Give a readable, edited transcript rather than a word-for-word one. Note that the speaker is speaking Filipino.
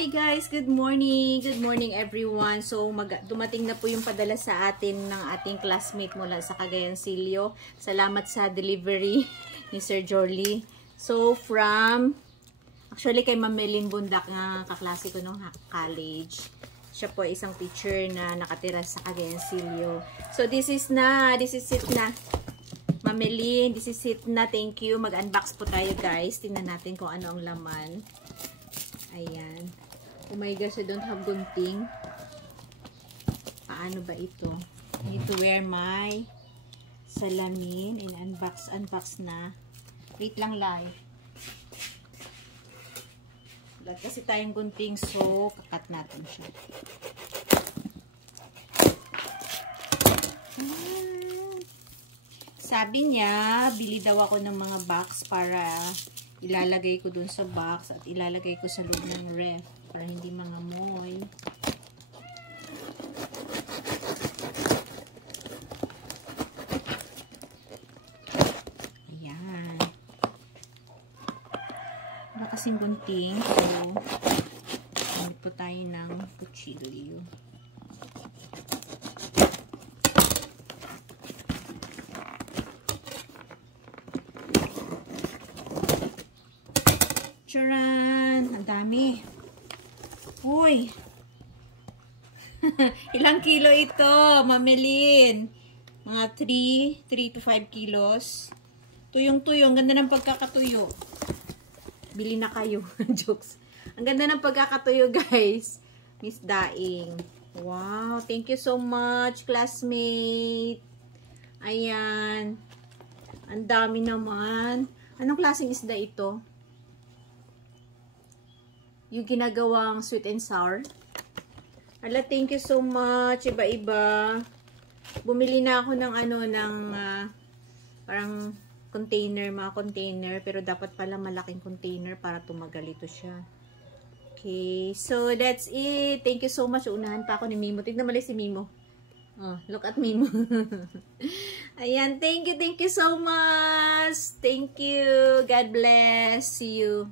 Hi guys, good morning. Good morning everyone. So dumating na po yung padala sa atin ng ating classmate mula sa Cagayan Silio. Salamat sa delivery ni Sir Jorly. So actually kay Ma'am Melin Bundak nga kaklase ko nung college. Siya po ay isang teacher na nakatira sa Cagayan Silio. So this is it na. Ma'am Melin, this is it na. Thank you. Mag-unbox po tayo guys. Tingnan natin kung ano ang laman. Ayan. Oh my gosh, I don't have gunting. Paano ba ito? I need to wear my salamin and unbox na. Wait lang live. Wala kasi tayong gunting, so kakat natin siya. Sabi niya, bili daw ako ng mga box para ilalagay ko dun sa box at ilalagay ko sa loob ng ref para hindi mangamoy. Ayan. Wala kasing gunting. So, gamit po tayo ng kutsilyo. Charan! Ang dami. Uy! Ilang kilo ito, Mamelin? Mga 3 to 5 kilos. Tuyong-tuyo. Ang ganda ng pagkakatuyo. Bili na kayo. Jokes. Ang ganda ng pagkakatuyo, guys. Miss Daing. Wow! Thank you so much, classmate. Ayan. Ang dami naman. Anong klaseng isda ito? Yung ginagawang sweet and sour. Ala, thank you so much. Iba-iba. Bumili na ako ng parang mga container. Pero dapat pala malaking container para tumagal ito siya. Okay. So, that's it. Thank you so much. Unahan pa ako ni Mimo. Tignan mali si Mimo. Oh, look at Mimo. Ayan. Thank you so much. Thank you. God bless. See you.